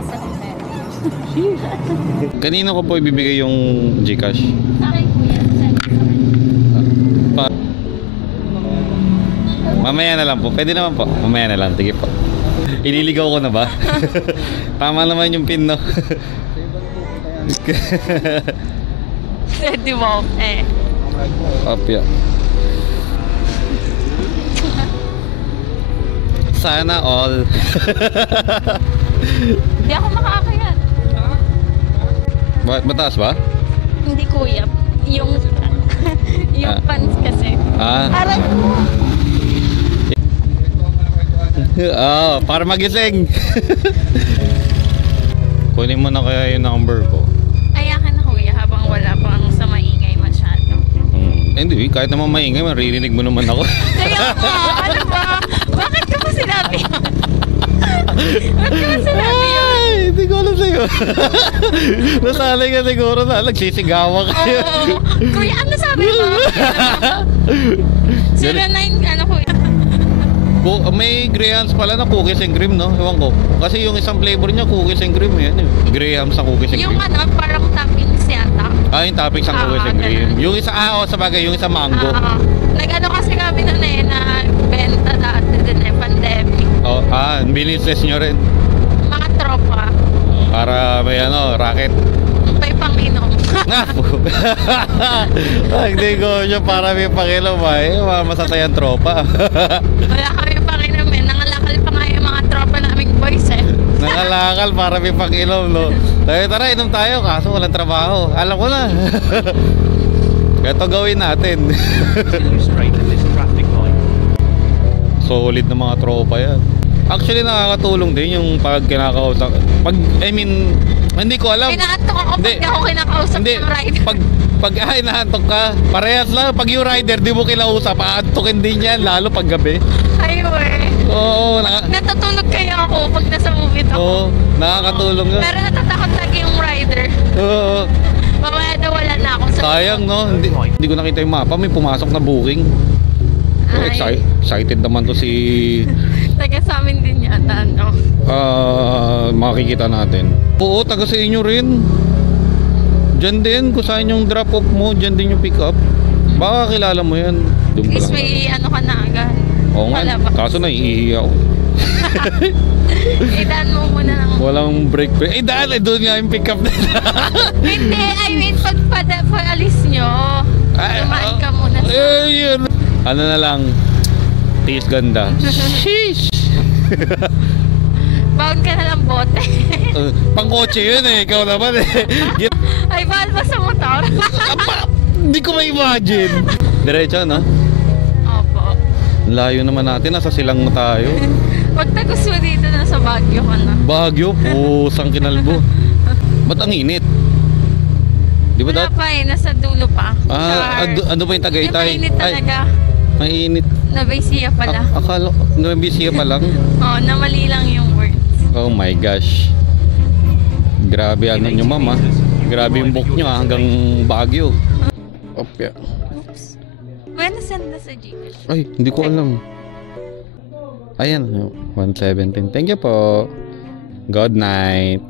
ako sa hotel. Kanino ko po ibibigay yung Gcash? Sa akin kuya. Mamaya na lang po. Pwede naman po. Mamaya na lang. Sige po. Ililigaw ko na ba? Tama naman yung pin, no? Di mo? Opya. Sana all. Hindi ako makakayat. Mataas ba? Hindi kuya. Yung pants kasi. Aray mo! Para magising. Kunin mo na kaya yung number ko. Ayakan na kuya habang wala pang sa maingay masyado. Hindi, kahit naman maingay, maririnig mo naman ako. Kaya nga, ano ba? Bakit ka pa sinabi yun? Bakit ka pa sinabi yun? Ay, hindi ko alam sa'yo. Nasanay ka siguro na nagsisigawa kayo. Oo. Kuya, ano sabi mo? 09, ano kuya? May Grahams pala na cookies and cream, no? Ewan ko. Kasi yung isang flavor niya, cookies and cream. Yan, Grahams na cookies and cream. Yung ano, parang toppings yata. Yung toppings ang cookies and cream. Yung isa, sa bagay, yung isa mango. Nag-ano kasi kami nun na benta dati din pandemic. Bilis nyo rin. Mga tropa. Para may racket. May pang-inom. Hindi ko siya para may pakilaw masatayan tropa. Wala kami pang-inom Nangalakal pa nga yung mga tropa naming boys Nangalakal para may pakilaw, no? Tara, inom tayo kaso walang trabaho. Alam ko na. Ito gawin natin. Solid na mga tropa yan. Actually nakakatulong din yung pag kinakausap. Hindi ko alam. Pinaantok ako pag ako kinakausap ng rider. Pag inaantok ka, parehas lang. Pag yung rider di mo kinausap, aantokin din yan, lalo pag gabi. Ay, we. Oo. Natutulog kaya ako pag nasa movie ako. Oo, nakakatulong nga. Pero natatakot lagi yung rider. Oo. Mamaya na wala na ako sa Sayang, no? Hindi ko nakita yung mapa. May pumasok na booking. Excited naman to si... Taga sa amin din yata, no? Makikita natin. Oo, taga sa inyo rin. Diyan din, kung saan yung drop off mo, diyan din yung pick up. Baka kilala mo yan. At least may ano ka na agad. Oo nga, kaso naiihi ako. Idaan mo muna lang. Walang break. Daan, doon nga yung pick up nila. Hindi, I mean, pag alis nyo, dumaan ka muna sa... Yun. Ano na lang, tiis ganda. Sheesh! Bound ka na lang bote. Pangkotse yun ikaw naman Ay, bahal ba sa motor? Hindi ko ma-imagine. Diretso, no? Opo. Layo naman natin, nasa silang na tayo. Pagtagos mo dito, nasa Baguio ka na. Baguio, pusang kinalbo. Ba't ang init? Di ba Wala pa nasa dulo pa. Ano ba yung Tagaytay? Mainit talaga. Mainit. Nabisiya pala. Akala, nabisiya pa lang? Namali lang yung words. Oh my gosh. Grabe ano nyo, mama. Grabe yung book nyo hanggang Baguio. Opya. Oops. When send na sa Gcash? Ay, hindi ko alam. Ayan, 117. Thank you po. Good night.